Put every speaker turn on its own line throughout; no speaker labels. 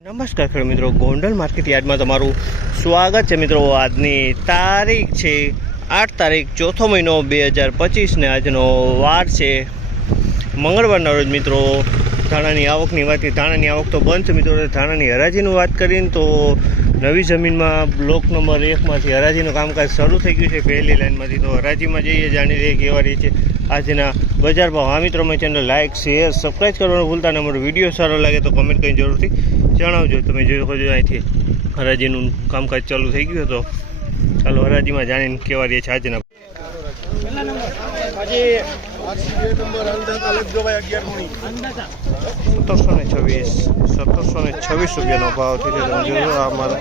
નમસ્કાર ખેડૂત મિત્રો, ગોંડલ માર્કેટ યાર્ડમાં તમારું સ્વાગત છે મિત્રો. આજની તારીખ છે, આઠ તારીખ, ચોથો મહિનો બે હજાર પચીસને આજનો વાર છે. મંગળવારના રોજ મિત્રો, ધાણાની આવકની વાત કરી ધાણાની આવક તો બંધ છે મિત્રો. ધાણાની હરાજીની વાત કરીને તો નવી જમીનમાં બ્લોક નંબર એકમાંથી હરાજીનું કામકાજ શરૂ થઈ ગયું છે. પહેલી લાઇનમાંથી તો હરાજીમાં જઈએ, જાણી લઈએ કેવા રહી છે. આજના બજાર ભાવ. આ મિત્રો મારી ચેનલ લાઇક શેર સબસ્ક્રાઈબ કરવાનું ભૂલતા અમારો વીડિયો સારો લાગે તો કમેન્ટ કરીને જરૂરથી જણાવજો તમે જોઈ શકો છો અહીંથી હરાજીનું કામકાજ ચાલુ થઈ ગયું તો ચાલો હરાજીમાં જાણીને કેવા રહીએ છે આજના. સત્તરસો ને છવ્વીસ સત્તરસો ને છવ્વીસ રૂપિયાનો ભાવ છે. તમે જોયો આ મારા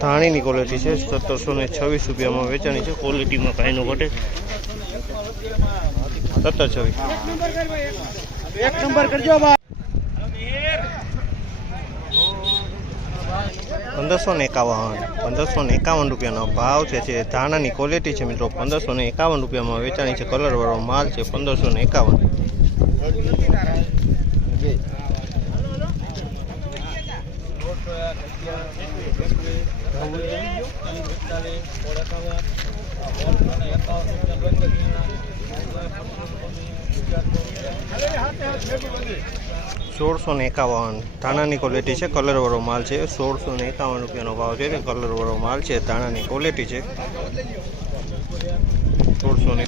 ધાણીની ક્વોલિટી છે. સત્તરસો ને છવ્વીસ રૂપિયામાં વેચાણી છે. ક્વોલિટીમાં કાંઈ ન ઘટે. સત્તર છવ્વીસ.
એક નંબર કરજો બા
પંદરસો ને એકાવન, પંદરસો ને એકાવન રૂપિયાનો ભાવ છે જે ધાણાની ક્વોલિટી છે મિત્રો. પંદરસો ને એકાવન રૂપિયામાં વેચાણી છે કલરવાળો માલ છે, પંદરસો ને એકાવન. સોળસો ને એકાવન. ધાણાની ક્વોલિટી છે, કલરવાળો માલ છે. સોળસો ને એકાવન રૂપિયાનો ભાવ છે તે કલરવાળો માલ છે, ધાણાની ક્વોલિટી છે. સોળસો ને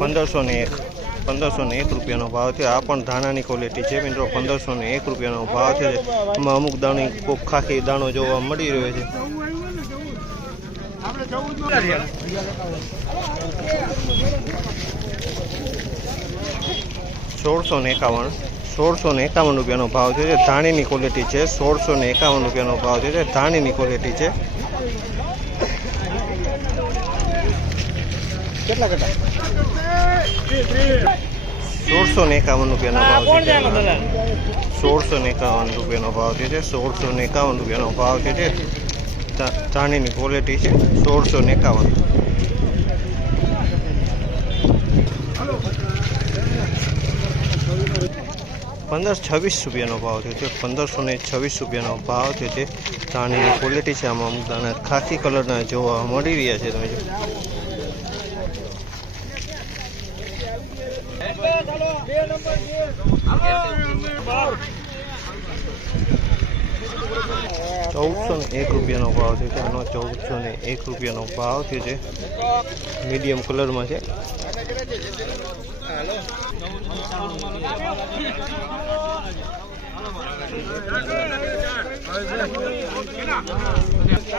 પંદરસો ને એક. પંદરસો ને એક રૂપિયાનો ભાવ છે. આ પણ ધાણાની ક્વોલિટી છે મિત્રો. પંદરસો ને એક રૂપિયાનો ભાવ છે. એમાં અમુક દાણી ખાખી દાણો જોવા મળી રહ્યો છે. સોળસો ને એકાવન, સોળસો ને એકાવન રૂપિયાનો ભાવ છે ધાણીની ક્વોલિટી છે. સોળસો ને એકાવન રૂપિયાનો ભાવ છે ધાણીની ક્વોલિટી છે.
કેટલા કેટલા
સોળસો ને એકાવન રૂપિયાનો ભાવ છે સોળસો ને એકાવન રૂપિયાનો ભાવ છે સોળસો ને એકાવન રૂપિયાનો ભાવ છે ધાણીની ક્વોલિટી છે, સોળસો એકાવન. પંદર છવ્વીસ રૂપિયાનો ભાવ છે જે પંદરસો ને છવ્વીસ રૂપિયાનો ભાવ છે જે ધાણીની ક્વોલિટી છે, આમાં અમુક દાણા ખાખી કલરના જોવા મળી રહ્યા છે, તમે જો. ચૌદસો ને એક રૂપિયાનો ભાવ છે તેનો ચૌદસો ને એક રૂપિયાનો ભાવ છે જે મીડિયમ કલરમાં છે.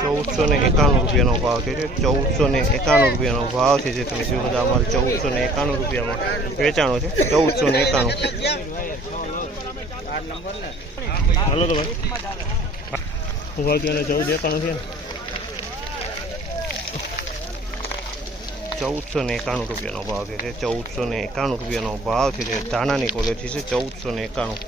ચૌદસો ને એકાણું રૂપિયાનો ભાવ છે ચૌદસો ને એકાણું રૂપિયાનો ભાવ છે જે તમે જોયું બધા અમારે ચૌદસો ને એકાણું રૂપિયામાં વેચાણો છે. ચૌદસો ને એકાણું. હાલો તો ભાઈ. ભાવ થયો ચૌદ એકાણું રૂપિયાનો ભાવ છે. ચૌદસો ને એકાણું રૂપિયાનો ભાવ છે. ધાણાની ક્વોલિટી છે ચૌદસો એકાણું.